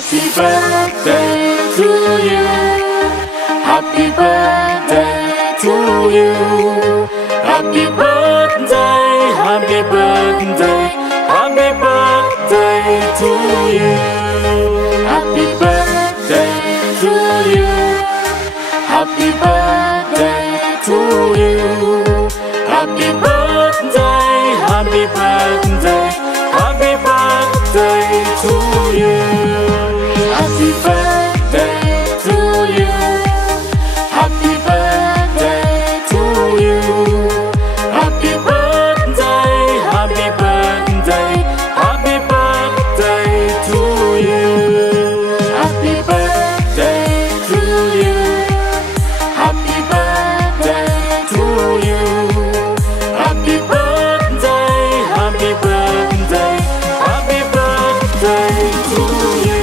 Happy birthday to you. Happy birthday to you. Happy birthday, happy birthday, happy birthday to you. Happy birthday to you. Happy birthday to you. Happy birthday, happy birthday, happy birthday to you. Happy birthday to you. Happy birthday to you. Happy birthday, happy birthday, happy birthday to you. Happy birthday to you. Happy birthday to you. Happy birthday, happy birthday, happy birthday to you.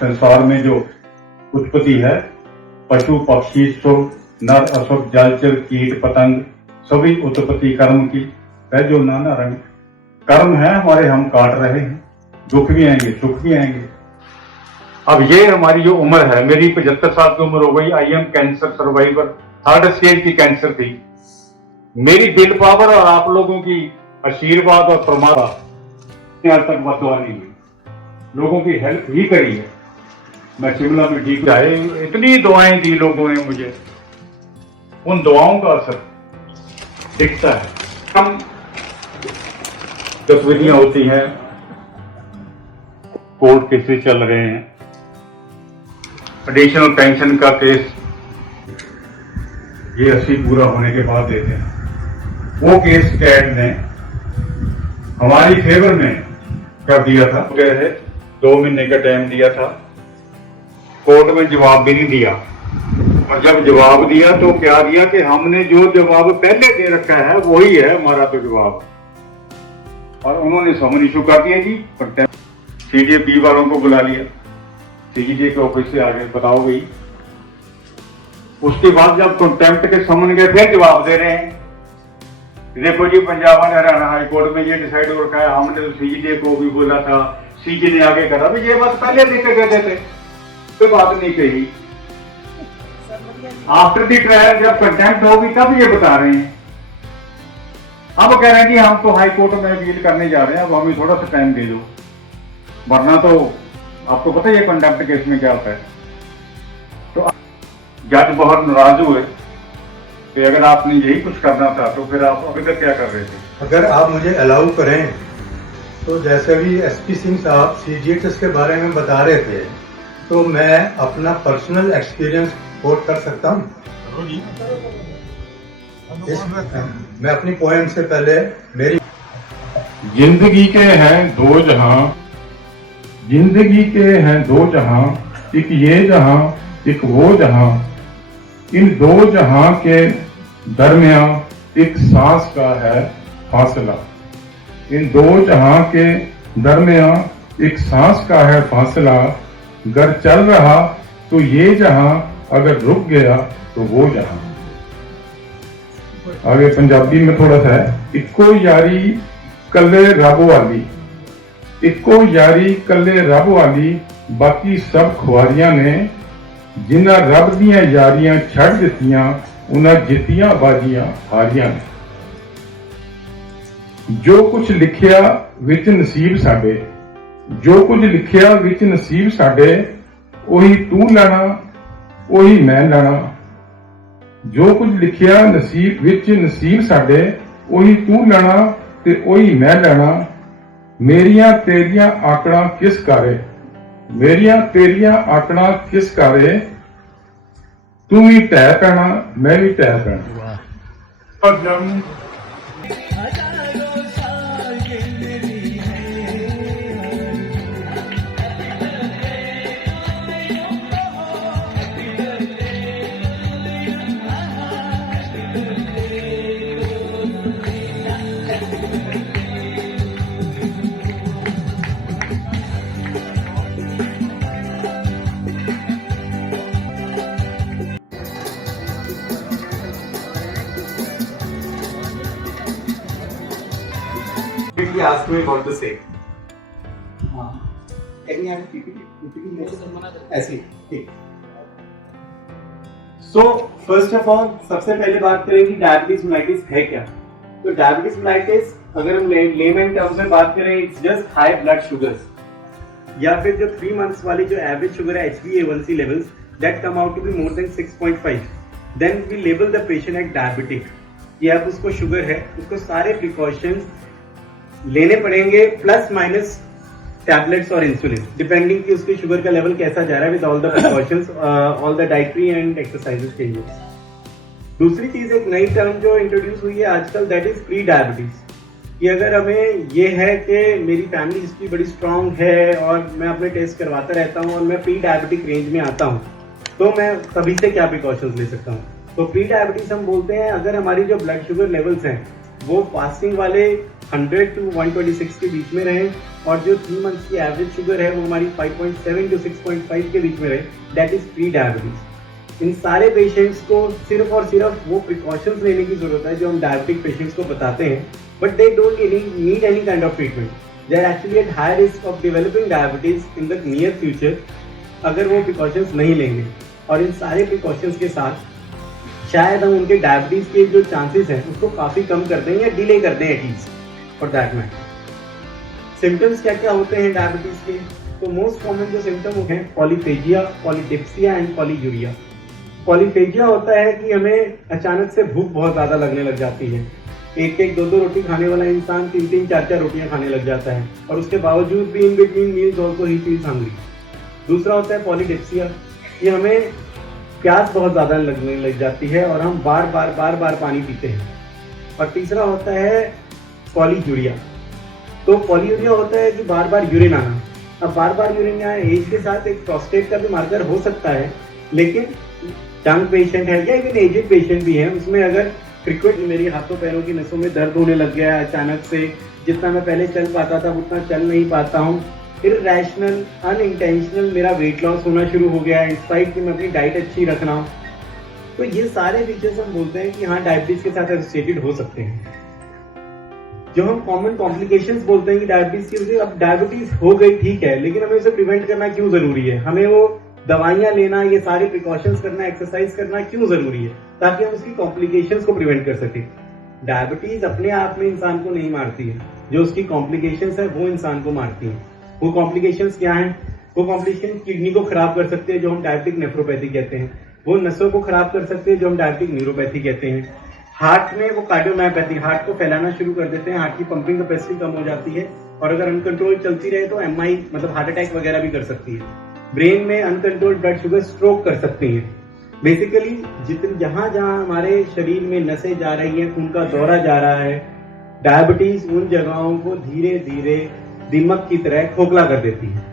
संसार में जो उत्पत्ति है, पशु पक्षी सुर नर असुर जलचर कीट पतंग सभी उत्पत्ति कर्म की है। जो नाना रंग कर्म है हमारे, हम काट रहे हैं। दुख भी आएंगे सुख भी आएंगे। अब ये हमारी जो उम्र है, मेरी 75 साल की उम्र हो गई। I am cancer survivor, 3rd stage की कैंसर थी। मेरी विल पावर और आप लोगों की आशीर्वाद और परमात्मा आज तक बददुआ नहीं हुई। लोगों की हेल्प ही करी है। मैं शिमला में ठीक जाए, इतनी दुआएं दी लोगों ने मुझे, उन दुआओं का असर दिखता है। हम गतिविधियां होती हैं, कोर्ट केसेस चल रहे हैं, एडिशनल पेंशन का केस ये 80 पूरा होने के बाद देते हैं। वो केस कैट ने हमारी फेवर में कर दिया था। गए थे, 2 महीने का टाइम दिया था, कोर्ट में जवाब भी नहीं दिया। और जब जवाब दिया तो क्या दिया कि हमने जो जवाब पहले दे रखा है वही है हमारा तो जवाब। और उन्होंने समन इशू कर दिया जी, सीडीए वालों को बुला लिया, सीडीए के ऑफिस से आगे बताओ गई। उसके बाद जब कंटेम्प्ट के समन गए फिर जवाब दे रहे हैं, देखो जी पंजाब और हरियाणा हाई कोर्ट में ये डिसाइड हो रखा है। हमने तो सीजीडीए को भी बोला था, सीजी ने आगे करा, ये बात पहले लेकर गए थे, कोई बात नहीं कही। आफ्टर दी ट्रायल जब कंटेम्प्ट होगी तब ये बता रहे हैं। अब कह रहे हैं कि हम तो हाई कोर्ट में अपील करने जा रहे हैं, अब हमें थोड़ा सा टाइम दे दो, वरना तो आपको पता है कंटेम्प्ट केस में क्या होता है। तो जज बहुत नाराज हुए कि अगर आपने यही कुछ करना था तो फिर आप अभी तक क्या कर रहे थे। अगर आप मुझे अलाउ करें तो जैसे भी एसपी सिंह साहब सीजीएचएस के बारे में बता रहे थे, तो मैं अपना पर्सनल एक्सपीरियंस कोट कर सकता हूँ। मैं अपनी पोएम से पहले मेरी जिंदगी के हैं 2 जहां, जिंदगी के हैं 2 जहां, एक ये जहां एक वो जहां, इन 2 जहां के दरमियान एक सांस का है फासला। इन 2 जहां के दरमियान एक सांस का है फासला। अगर चल रहा तो ये जहां, अगर रुक गया तो वो जहां। आगे पंजाबी में थोड़ा सा है। इक्को यारी कल्ले रब वाली, इक्को यारी कल्ले रब वाली, बाकी सब खुआरियां ने, जिन्हां रब दियां यारियां छड़ दित्तियां, उन्हां जित्तियां बाजियां हारियां ने। जो कुछ लिखिया विच नसीब साडे, जो कुछ लिखिया विच नसीब साडे, ओही तू लेना ओही मैं लेना। जो कुछ लिखिया नसीब विच नसीब साडे, ओही तू लेना ते ओही मैं लेना। मेरियां तेरियां आकड़ा किस कारे, मेरियां तेरियां आकड़ा किस कारे, तू भी ढह पैना मैं भी ढह पैना। he asked me what to say. Can you have PPT? ऐसी ठीक. So first of all, सबसे पहले बात करें कि डायबिटीज मेलाइटिस है क्या. तो डायबिटीज मेलाइटिस अगर हम लेमन टर्म्स में बात करें, it's just high blood sugars, या फिर जो 3 months वाली जो एवरेज शुगर है HbA1c levels that come out to be more than 6.5, then we label the patient at diabetic. ये अब उसको शुगर है, उसको सारे प्रिकॉशंस लेने पड़ेंगे प्लस माइनस टैबलेट्स और इंसुलिन, डिपेंडिंग कि उसकी शुगर का लेवल कैसा जा रहा है, with all the precautions, all the dietary and exercises changes. दूसरी चीज, एक नई टर्म जो इंट्रोड्यूस हुई है आजकल, दैट इज प्री डायबिटीज. कि अगर हमें ये है कि मेरी फैमिली हिस्ट्री बड़ी स्ट्रांग है और मैं अपने टेस्ट करवाता रहता हूँ और मैं प्री डायबिटिक रेंज में आता हूँ, तो मैं सभी से क्या प्रिकॉशंस ले सकता हूँ. तो प्री डायबिटीज हम बोलते हैं अगर हमारी जो ब्लड शुगर लेवल्स हैं वो फास्टिंग वाले 100 to 126 के बीच में रहें, और जो 3 months की एवरेज शुगर है वो हमारी 5.7 to 6.5 के बीच में रहे, दैट इज प्री डायबिटीज. इन सारे पेशेंट्स को सिर्फ और सिर्फ वो प्रिकॉशंस लेने की जरूरत है जो हम डायबिटिक पेशेंट्स को बताते हैं, but they don't need any kind of treatment. They are actually at high risk of developing diabetes in the near future अगर वो प्रिकॉशंस नहीं लेंगे. और इन सारे प्रिकॉशंस के साथ शायद हम उनके डायबिटीज के जो चांसेस हैं उसको काफी कम कर दें या डिले कर दें at least for that matter. Symptoms क्या क्या होते हैं डायबिटीज के? तो मोस्ट कॉमन जो सिम्टम होते हैं polyphagia, polydipsia and polyuria. Polyphagia होता है कि हमें अचानक से भूख बहुत ज्यादा लगने लग जाती है. एक एक दो दो रोटी खाने वाला इंसान 3-3, 4-4 रोटियां खाने लग जाता है, और उसके बावजूद भी in between meals also he feels hungry. दूसरा होता है पॉलीडिप्सिया, ये हमें प्यास बहुत ज्यादा लगने लग जाती है और हम बार बार पानी पीते हैं. और तीसरा होता है पॉलीयूरिया. तो पॉलीयूरिया होता है कि बार बार यूरिन आना. अब बार बार यूरिन आना एज के साथ एक प्रोस्टेट का भी मार्कर हो सकता है, लेकिन यंग पेशेंट है या इवन एजेड पेशेंट भी है, उसमें अगर फ्रिक्वेंट मेरी हाथों पैरों की नसों में दर्द होने लग गया अचानक से, जितना मैं पहले चल पाता था उतना चल नहीं पाता हूँ, इररेशनल अनइंटेंशनल मेरा वेट लॉस होना शुरू हो गया इंस्पाइट कि मैं अपनी डाइट अच्छी रख रहा हूँ, तो ये सारे फीचर्स हम बोलते हैं कि हाँ डायबिटीज के साथ एसोसिएटेड हो सकते हैं. जो हम कॉमन कॉम्प्लिकेशंस बोलते हैं कि डायबिटीज की, अब डायबिटीज हो गई ठीक है, लेकिन हमें उसे प्रिवेंट करना क्यों जरूरी है? हमें वो दवाइयां लेना, ये सारे प्रिकॉशंस करना, एक्सरसाइज करना क्यों जरूरी है? ताकि हम उसकी कॉम्प्लिकेशंस को प्रिवेंट कर सकें. डायबिटीज अपने आप में इंसान को नहीं मारती है, जो उसकी कॉम्प्लिकेशंस है वो इंसान को मारती है. वो कॉम्प्लिकेशंस क्या हैं? वो कॉम्प्लिकेशन किडनी को खराब कर सकते हैं जो हम डायबिटिक नेफ्रोपैथी कहते हैं, वो नसों को खराब कर सकते हैं जो हम डायबिटिक न्यूरोपैथी कहते हैं. हार्ट में वो कार्डियोमायोपैथी, हार्ट को फैलाना शुरू कर देते हैं, हार्ट की पंपिंग कैपेसिटी कम हो जाती है, और अगर अनकंट्रोल चलती रहे तो MI मतलब हार्ट अटैक वगैरह भी कर सकती है. ब्रेन में अनकंट्रोल्ड ब्लड शुगर स्ट्रोक कर सकती है. बेसिकली जहां जहां हमारे शरीर में नसें जा रही हैं, खून का दौरा जा रहा है, डायबिटीज उन जगहों को धीरे धीरे दीमक की तरह खोखला कर देती है.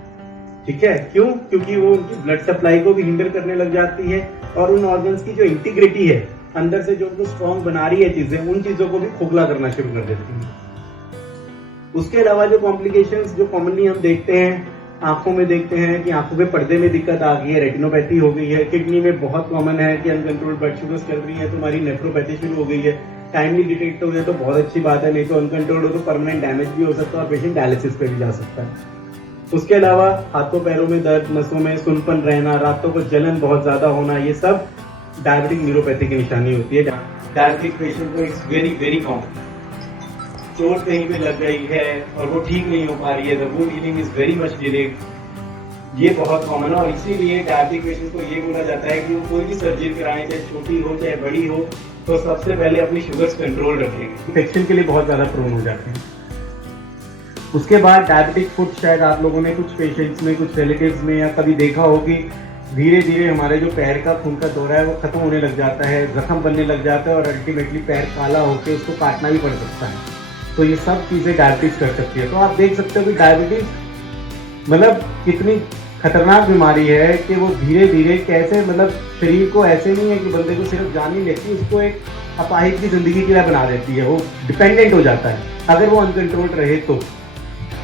ठीक है, क्यों? क्योंकि वो उनकी ब्लड सप्लाई को भी हिंडर करने लग जाती है, और उन ऑर्गन्स की जो इंटीग्रिटी है अंदर से जो उनको स्ट्रॉन्ग बना रही है चीजें, उन चीजों को भी खोखला करना शुरू कर देती है. उसके अलावा जो कॉम्प्लिकेशंस जो कॉमनली हम देखते हैं, आंखों में देखते हैं कि आंखों के पर्दे में दिक्कत आ गई है, रेटिनोपैथी हो गई है. किडनी में बहुत कॉमन है कि अनकंट्रोल्ड ब्लड शुगर चल रही है तो हमारी नेफ्रोपैथी शुरू हो गई है. टाइमली डिटेक्ट हो गया तो बहुत अच्छी बात है, नहीं तो अनकंट्रोल्ड हो तो परमानेंट डैमेज भी हो सकता है और पेशेंट डायलिसिस पे भी जा सकता है. उसके अलावा हाथों पैरों में दर्द, नसों में सुनपन रहना, रातों को जलन बहुत ज्यादा होना, ये सब डायबिटिक न्यूरोपैथी की निशानी होती है. डायबिटिक पेशेंट को इट्स वेरी कॉमन. चोट कहीं पे लग गई है और वो ठीक नहीं हो पा रही है, the wound healing is very much delayed. ये बहुत कॉमन है, और इसीलिए डायबिटिक पेशेंट को ये बोला जाता है कि वो कोई भी सर्जरी कराएं, चाहे छोटी हो चाहे बड़ी हो, तो सबसे पहले अपनी शुगर्स कंट्रोल रखेंगे. इन्फेक्शन के लिए बहुत ज्यादा प्रोन हो जाते हैं. उसके बाद डायबिटिक फुट, शायद आप लोगों ने कुछ पेशेंट्स में, कुछ रिलेटिव्स में या कभी देखा हो कि धीरे धीरे हमारे जो पैर का खून का दौरा है वो खत्म होने लग जाता है, जख्म बनने लग जाता है, और अल्टीमेटली पैर काला होकर उसको काटना भी पड़ सकता है. तो ये सब चीजें डायबिटीज कर सकती है. तो आप देख सकते हो कि डायबिटीज मतलब कितनी खतरनाक बीमारी है कि वो धीरे धीरे कैसे, मतलब शरीर को ऐसे नहीं है कि बंदे को सिर्फ जान ही लेती, उसको एक अपाहिज की जिंदगी की तरह बना देती है. वो डिपेंडेंट हो जाता है अगर वो अनकंट्रोल्ड रहे तो.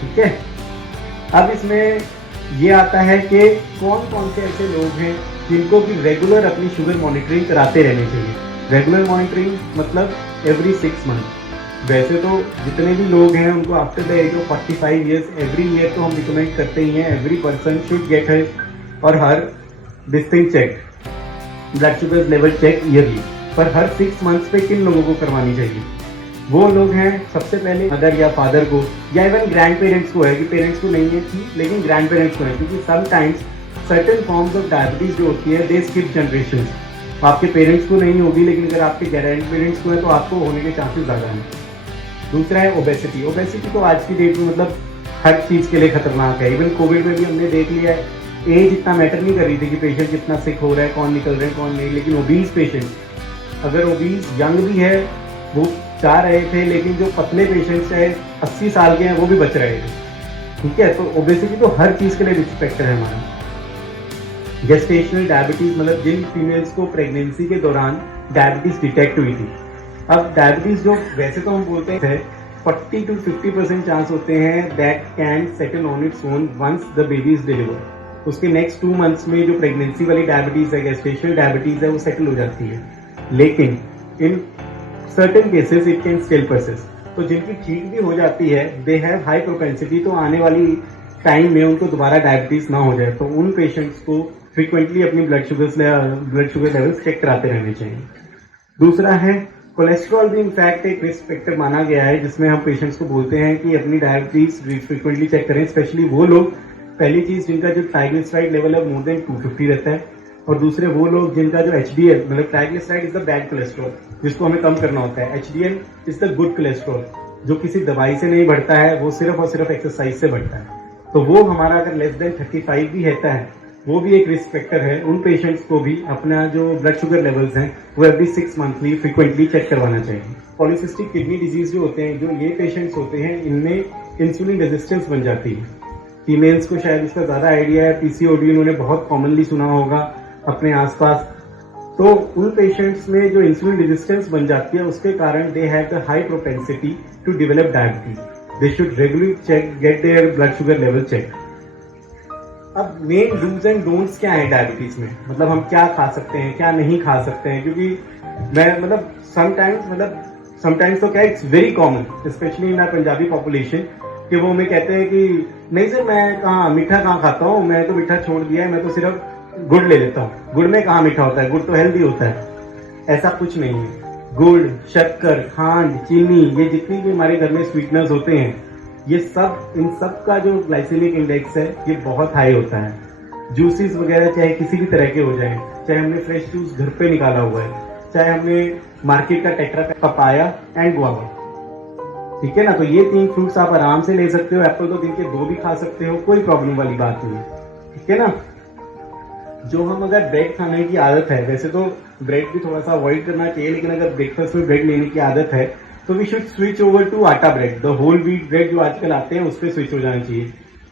ठीक है, अब इसमें ये आता है कि कौन कौन से ऐसे लोग हैं जिनको भी रेगुलर अपनी शुगर मॉनिटरिंग कराते रहने चाहिए. रेगुलर मॉनिटरिंग मतलब एवरी 6 मंथ. वैसे तो जितने भी लोग हैं उनको after the age of 45 years every year तो हम रिकमेंड करते ही हैं, every person should get his और हर डिस्टिंग check, blood sugar level check yearly. पर हर 6 मंथ्स पे किन लोगों को करवानी चाहिए? वो लोग हैं सबसे पहले मदर या फादर को, या इवन ग्रैंड पेरेंट्स को है, कि पेरेंट्स को नहीं है ठीक, लेकिन ग्रैंड पेरेंट्स को है, क्योंकि sometimes certain forms of diabetes जो होती है दे स्किप जनरेशन। आपके पेरेंट्स को नहीं होगी, लेकिन अगर आपके ग्रैंड पेरेंट्स को है तो आपको होने के चांसेस ज़्यादा हैं। दूसरा है ओबेसिटी। ओबेसिटी तो आज की डेट में मतलब हर चीज़ के लिए खतरनाक है। इवन कोविड में भी हमने देख लिया है, एज इतना मैटर नहीं कर रही थी कि पेशेंट कितना सिक हो रहा है, कौन निकल रहे हैं कौन नहीं, लेकिन ओबीज पेशेंट, अगर ओबीज यंग भी है वो चाह रहे थे, लेकिन जो पतले पेशेंट्स है 80 साल के हैं वो भी बच रहे थे। ठीक है, तो ओबेसिटी तो हर चीज़ के लिए रिस्क फैक्टर है हमारा। जेस्टेशनल डायबिटीज मतलब जिन फीमेल्स को प्रेगनेंसी के दौरान डायबिटीज डिटेक्ट हुई थी। अब डायबिटीज जो वैसे तो हम बोलते हैं 40 to 50% चांस होते हैं that can settle on its own once the baby is delivered. उसके नेक्स्ट 2 मंथ्स में जो प्रेगनेंसी वाली डायबिटीज है, गेस्टेशनल डायबिटीज है, वो सेटल हो जाती है। लेकिन in certain cases it can still persist. तो जिनकी ठीक भी हो जाती है दे हैव हाई प्रोपेंसिटी, तो आने वाली टाइम में उनको दोबारा डायबिटीज ना हो जाए, तो उन पेशेंट्स को फ्रीक्वेंटली अपनी ब्लड शुगर लेवल्स चेक कराते रहने चाहिए। दूसरा है कोलेस्ट्रॉल भी इनफैक्ट एक रिस्क फैक्टर माना गया है, जिसमें हम पेशेंट्स को बोलते हैं कि अपनी डायबिटीज फ्रीक्वेंटली चेक करें, स्पेशली वो लोग, पहली चीज जिनका जो ट्राइग्लिसराइड लेवल है मोर देन 250 रहता है, और दूसरे वो लोग जिनका जो HDL मतलब triglyceride is the bad cholesterol जिसको हमें कम करना होता है, HDL is the good cholesterol जो किसी दवाई से नहीं बढ़ता है, वो सिर्फ और सिर्फ एक्सरसाइज से बढ़ता है। तो वो हमारा अगर लेस देन 35 भी रहता है वो भी एक रिस्क फैक्टर है। उन पेशेंट्स को भी अपना जो ब्लड शुगर लेवल्स हैं वो एवरी 6 मंथली फ्रीक्वेंटली चेक करवाना चाहिए। पॉलीसिस्टिक किडनी डिजीज जो होते हैं, जो ये पेशेंट्स होते हैं, इनमें इंसुलिन रेजिस्टेंस बन जाती है। फीमेल्स को शायद इसका ज्यादा आइडिया है, PCOD उन्होंने बहुत कॉमनली सुना होगा अपने आसपास। तो उन पेशेंट्स में जो इंसुलिन रेजिस्टेंस बन जाती है उसके कारण they have the high propensity to develop diabetes. They should regularly check, get their blood sugar level check. अब मेन डूज एंड डोंट्स क्या है डायबिटीज में, मतलब हम क्या खा सकते हैं क्या नहीं खा सकते हैं, क्योंकि मैं मतलब समटाइम्स तो क्या it's very common specially in Punjabi population कि वो हमें कहते हैं कि नहीं सर मैं कहाँ मीठा कहाँ खाता हूँ, मैं तो मीठा छोड़ दिया है, मैं तो सिर्फ गुड़ ले लेता हूँ। गुड़ में कहाँ मीठा होता है, गुड़ तो हेल्दी होता है। ऐसा कुछ नहीं है। गुड़, शक्कर, खांड, चीनी, ये जितनी भी हमारे घर में स्वीटनर्स होते हैं, ये सब, इन सब का जो ग्लाइसेमिक इंडेक्स है ये बहुत हाई होता है। जूसेस वगैरह चाहे किसी भी तरह के हो जाए, चाहे हमने फ्रेश जूस घर पे निकाला हुआ है, चाहे हमने मार्केट का टेट्रा पपाया एंड गुआवा, ठीक है ना, तो ये 3 फ्रूट्स आप आराम से ले सकते हो। एप्पल तो दिन के 2 भी खा सकते हो, कोई प्रॉब्लम वाली बात नहीं है, ठीक है ना। जो हम अगर ब्रेड खाने की आदत है, वैसे तो ब्रेड भी थोड़ा सा अवॉइड करना चाहिए, लेकिन अगर ब्रेकफास्ट में ब्रेड लेने की आदत है तो we should switch over to atta bread. The whole wheat bread जो आजकल आते हैं उस पर स्विच हो जाना चाहिए।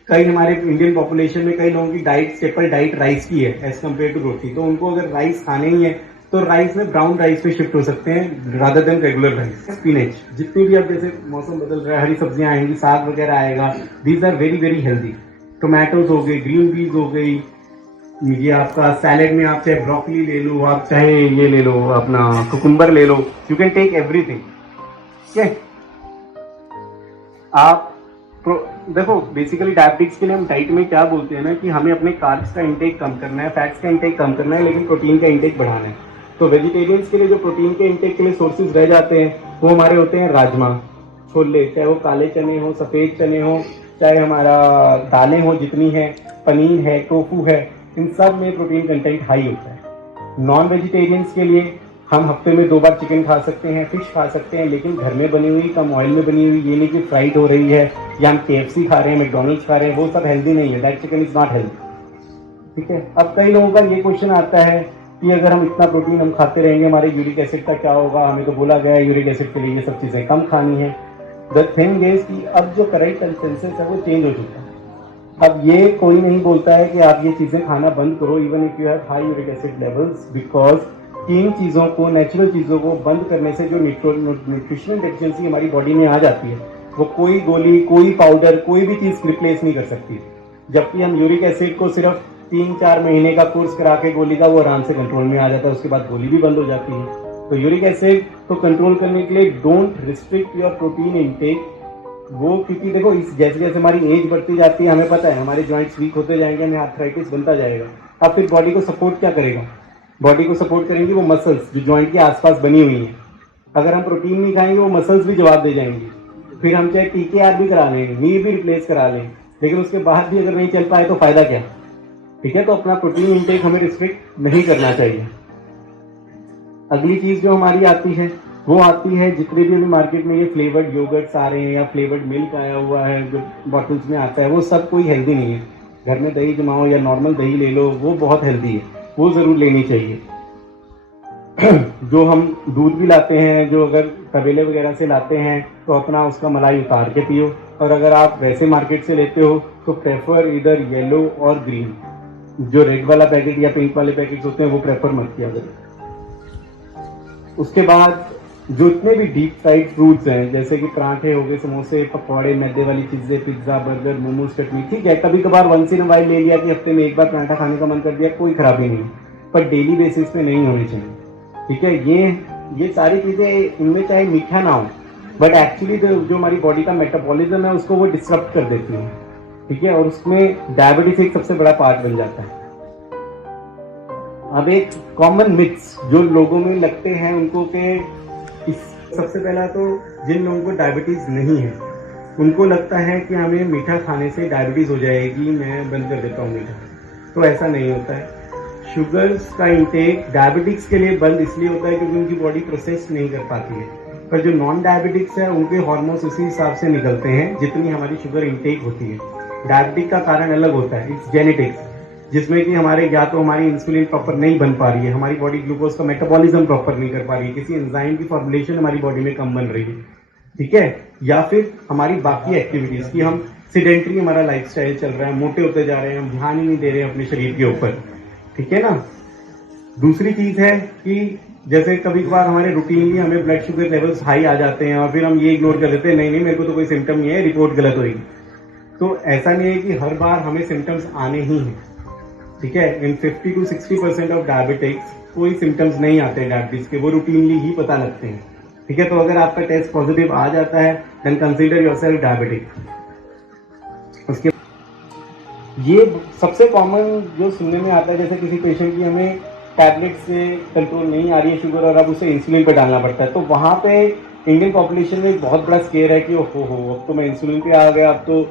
कई हमारे इंडियन पॉपुलेशन में कई लोगों की डाइट स्टेपल डाइट राइस की है एज कम्पेयर टू रोटी, तो उनको अगर राइस खाने ही है तो राइस में ब्राउन राइस पे शिफ्ट हो सकते हैं rather than regular rice. Spinach, जितनी भी अब जैसे मौसम बदल रहा है, हरी सब्जियां आएंगी, साग वगैरह आएगा, these are very very healthy. Tomatoes हो गई, ग्रीन पीज हो गई, ये आपका सैलेड में आप चाहे ब्रोकली ले लो, आप चाहे ये ले लो अपना कुकुम्बर ले लो, यू कैन टेक एवरीथिंग। ठीक है, आप देखो बेसिकली डायबिटिक्स के लिए हम डाइट में क्या बोलते हैं ना कि हमें अपने कार्ब्स का इंटेक कम करना है, फैट्स का इंटेक कम करना है, लेकिन प्रोटीन का इंटेक बढ़ाना है। तो वेजिटेरियंस के लिए जो प्रोटीन के इंटेक के लिए सोर्सेज रह जाते हैं वो हमारे होते हैं राजमा, छोले, चाहे वो काले चने हो, सफेद चने हो, चाहे हमारा दालें हो जितनी है, पनीर है, टोफू है, इन सब में प्रोटीन कंटेंट हाई होता है। नॉन वेजिटेरियंस के लिए हम हफ्ते में 2 बार चिकन खा सकते हैं, फिश खा सकते हैं, लेकिन घर में बनी हुई, कम ऑयल में बनी हुई, ये नहीं कि फ्राइड हो रही है या हम KFC खा रहे हैं, मैकडोनल्ड्स खा रहे हैं, वो सब हेल्दी नहीं है। That chicken is not healthy. ठीक है, अब कई लोगों का ये क्वेश्चन आता है कि अगर हम इतना प्रोटीन हम खाते रहेंगे हमारे यूरिक एसिड का क्या होगा, हमें तो बोला गया है यूरिक एसिड के लिए ये सब चीजें कम खानी है। द थिंग इज कि अब जो करेक्ट कंसेंसस है वो चेंज हो चुका है। अब ये कोई नहीं बोलता है कि आप ये चीजें खाना बंद करो even if you have high uric acid levels, because in चीजों को, नेचुरल चीजों को बंद करने से जो न्यूट्रिशनल डेफिशिएंसी हमारी बॉडी में आ जाती है वो कोई गोली, कोई पाउडर, कोई भी चीज रिप्लेस नहीं कर सकती। जबकि हम यूरिक एसिड को सिर्फ 3-4 महीने का कोर्स करा के गोली का वो आराम से कंट्रोल में आ जाता है, उसके बाद गोली भी बंद हो जाती है। तो यूरिक एसिड को कंट्रोल करने के लिए don't restrict your protein intake. वो क्योंकि देखो इस जैसे जैसे हमारी एज बढ़ती जाती है हमें पता है हमारे जॉइंट्स वीक होते जाएंगे, हमें आर्थराइटिस बनता जाएगा। अब फिर बॉडी को सपोर्ट क्या करेगा? बॉडी को सपोर्ट करेंगी वो मसल्स जो जॉइंट के आसपास बनी हुई हैं। अगर हम प्रोटीन नहीं खाएंगे वो मसल्स भी जवाब दे जाएंगी। फिर हम चाहे TKR भी करा लें, नी भी रिप्लेस करा लें, लेकिन उसके बाद भी अगर नहीं चल पाए तो फायदा क्या? ठीक है, तो अपना प्रोटीन इंटेक हमें रिस्ट्रिक्ट नहीं करना चाहिए। अगली चीज जो हमारी आती है वो आती है जितने भी अभी मार्केट में ये फ्लेवर्ड योगर्ट्स आ रहे हैं या फ्लेवर्ड मिल्क आया हुआ है जो बॉटल्स में आता है, वो सब कोई हेल्दी नहीं है। घर में दही जमाओ या नॉर्मल दही ले लो, वो बहुत हेल्दी है, वो जरूर लेनी चाहिए। जो हम दूध भी लाते हैं, जो अगर तबेले वगैरह से लाते हैं तो अपना उसका मलाई उतार के पियो, और अगर आप वैसे मार्केट से लेते हो तो प्रेफर इधर येलो और ग्रीन। जो रेड वाला पैकेट या पिंक वाले पैकेट होते हैं वो प्रेफर मत किया करें। उसके बाद जो इतने भी डीप फ्राइड फ्रूट्स हैं जैसे कि पराठे हो गए, समोसे, पकौड़े, मैदे वाली चीजें, पिज्जा, बर्गर, मोमोज, चटनी, ठीक है कभी कभार वंस इन अ वाइल ले लिया कि हफ्ते में एक बार पराठा खाने का मन कर दिया, कोई खराबी नहीं, पर डेली बेसिस पे नहीं होनी चाहिए। ठीक है, ये सारी चीजें इनमें चाहे मीठा ना हो बट एक्चुअली जो हमारी बॉडी का मेटाबॉलिज्म है उसको वो डिस्टर्ब कर देती है। ठीक है, और उसमें डायबिटीज एक सबसे बड़ा पार्ट बन जाता है। अब एक कॉमन मिथ्स जो लोगों में लगते हैं उनको के सबसे पहला तो जिन लोगों को डायबिटीज नहीं है उनको लगता है कि हमें मीठा खाने से डायबिटीज हो जाएगी, मैं बंद कर देता हूँ मीठा। तो ऐसा नहीं होता है। शुगर्स का इंटेक डायबिटिक्स के लिए बंद इसलिए होता है क्योंकि उनकी बॉडी प्रोसेस नहीं कर पाती है, पर जो नॉन डायबिटिक्स है उनके हार्मोन्स उसी हिसाब से निकलते हैं जितनी हमारी शुगर इंटेक होती है। डायबिटिक का कारण अलग होता है, इट्स जेनेटिक्स, जिसमें कि हमारे या तो हमारी इंसुलिन प्रॉपर नहीं बन पा रही है, हमारी बॉडी ग्लूकोज का मेटाबॉलिज्म प्रॉपर नहीं कर पा रही है, किसी एंजाइम की फॉर्मुलेशन हमारी बॉडी में कम बन रही है। ठीक है, या फिर हमारी बाकी एक्टिविटीज की हम सीडेंटरी हमारा लाइफस्टाइल चल रहा है, मोटे होते जा रहे हैं, हम ध्यान ही नहीं दे रहे हैं अपने शरीर के ऊपर। ठीक है ना। दूसरी चीज है कि जैसे कभी कभार हमारे रूटीनली हमें ब्लड शुगर लेवल्स हाई आ जाते हैं और फिर हम ये इग्नोर कर देते हैं, नहीं मेरे को तो कोई सिम्टम नहीं है, रिपोर्ट गलत हुई। तो ऐसा नहीं है कि हर बार हमें सिम्टम्स आने ही हैं। ठीक है, इन 50 to 60% ऑफ डायबिटिक्स कोई सिम्टम्स नहीं आते डायबिटीज के, वो रूटीनली ही पता लगते हैं। ठीक है, तो अगर आपका टेस्ट पॉजिटिव आ जाता है देन कंसीडर योरसेल्फ डायबिटिक। उसके ये सबसे कॉमन जो सुनने में आता है, जैसे किसी पेशेंट की हमें टैबलेट से कंट्रोल नहीं आ रही है शुगर और अब उसे इंसुलिन पे डालना पड़ता है, तो वहां पे इंडियन पॉपुलेशन में एक बहुत बड़ा स्केयर है कि ओहो अब तो मैं इंसुलिन पे आ गया, अब तो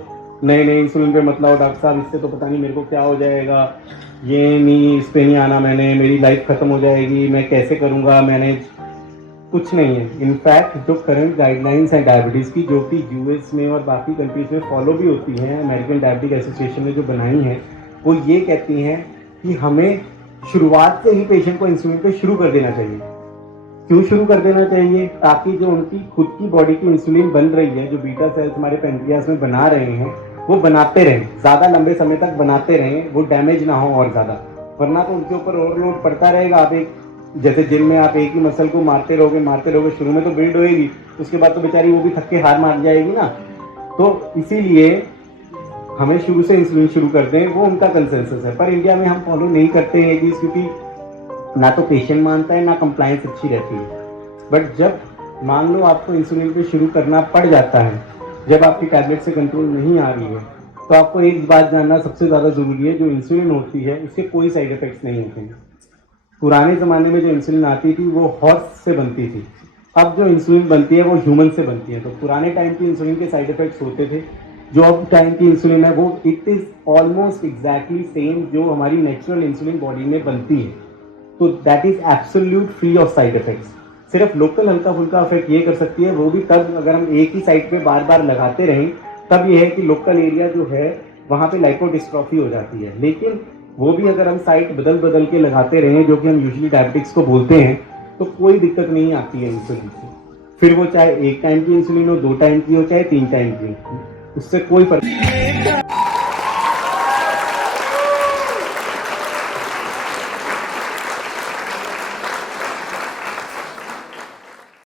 नहीं इंसुलिन पे मत लाओ डॉक्टर साहब, इससे तो पता नहीं मेरे को क्या हो जाएगा, ये नहीं इस पे नहीं आना मैंने, मेरी लाइफ खत्म हो जाएगी, मैं कैसे करूंगा मैनेज। कुछ नहीं है। इनफैक्ट जो करंट गाइडलाइंस है डायबिटीज की, जो कि यूएस में और बाकी कंट्रीज में फॉलो भी होती हैं, अमेरिकन डायबिटिक एसोसिएशन ने जो बनाई है, वो ये कहती हैं कि हमें शुरुआत से ही पेशेंट को इंसुलिन पे शुरू कर देना चाहिए। क्यों शुरू कर देना चाहिए? ताकि जो उनकी खुद की बॉडी की इंसुलिन बन रही है, जो बीटा सेल्स हमारे पेनक्रियास में बना रहे हैं, वो बनाते रहें, ज्यादा लंबे समय तक बनाते रहें, वो डैमेज ना हो और ज्यादा, वरना तो उनके ऊपर ओवरलोड पड़ता रहेगा। आप एक जैसे जिम में आप एक ही मसल को मारते रहोगे, शुरू में तो बिल्ड होएगी, उसके बाद तो बेचारी वो भी थक के हार मान जाएगी ना। तो इसीलिए हमें शुरू से इंसुलिन शुरू कर दें, वो उनका कंसेंसस है। पर इंडिया में हम फॉलो नहीं करते हैं चीज, क्योंकि ना तो पेशेंट मानता है ना कंप्लायंस अच्छी रहती है। बट जब मान लो आपको इंसुलिन पे शुरू करना पड़ जाता है, जब आपकी टैबलेट से कंट्रोल नहीं आ रही है, तो आपको एक बात जानना सबसे ज्यादा जरूरी है, जो इंसुलिन होती है इसके कोई साइड इफेक्ट्स नहीं होते हैं। पुराने जमाने में जो इंसुलिन आती थी वो हॉर्स से बनती थी, अब जो इंसुलिन बनती है वो ह्यूमन से बनती है। तो पुराने टाइम की इंसुलिन के साइड इफेक्ट्स होते थे, जो अब टाइम की इंसुलिन है वो it is almost exactly same जो हमारी नेचुरल इंसुलिन बॉडी में बनती है। तो that is absolute free of side effects. सिर्फ लोकल हल्का फुल्का इफेक्ट ये कर सकती है, वो भी तब अगर हम एक ही साइड पे बार बार लगाते रहें, तब ये है कि लोकल एरिया जो है वहां पे लाइपोडिस्ट्रॉफी हो जाती है। लेकिन वो भी अगर हम साइड बदल के लगाते रहें, जो कि हम यूजुअली डायबिटिक्स को बोलते हैं, तो कोई दिक्कत नहीं आती है इंसुलिन से। फिर वो चाहे एक टाइम की इंसुलिन हो, 2 टाइम की हो, चाहे 3 टाइम की हो, उससे कोई फर्क नहीं।